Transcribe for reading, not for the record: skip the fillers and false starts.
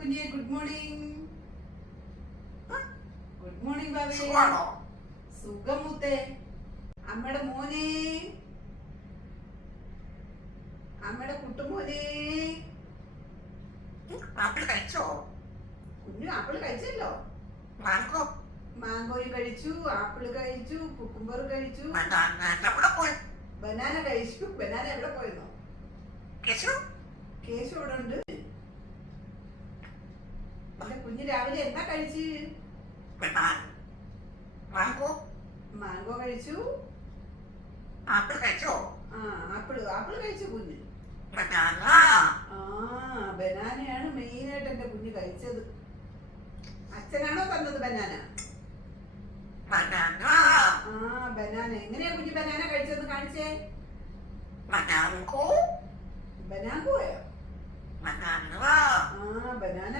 കുഞ്ഞെ good morning. Good morning ബാബേ. സുഖം മുത്തേ. അമ്മയുടെ മോനെ, അമ്മയുടെ കുട്ടുമോനെ. ആപ്പിൾ കഴിച്ചോ? കുഞ്ഞു ആപ്പിൾ കഴിച്ചല്ലോ. മാങ്കോയും കഴിച്ചു, ആപ്പിൾ കഴിച്ചു, കുക്കുംബർ കഴിച്ചു, ബനാന കഴിച്ചു. ബനാന എവിടെ പോയെന്നോ? കേശു ഇവിടെ ഉണ്ട്. എന്റെ കുഞ്ഞ് രാവിലെ എന്താ കഴിച്ച്? മാങ്കോ കഴിച്ചു. ആപ്പിൾ കഴിച്ചോ? ആപ്പിൾ കഴിച്ചു കുഞ്ഞ്. ബനാനയാണ് മെയിനായിട്ട് എന്റെ കുഞ്ഞ് കഴിച്ചത്. അച്ഛനാണോ തന്നത് ബനാന? ബനാന എങ്ങനെയാ കുഞ്ഞ് ബനാന കഴിച്ചതെന്ന് കാണിച്ചേ. ബനാങ്കോയോ? ബനാന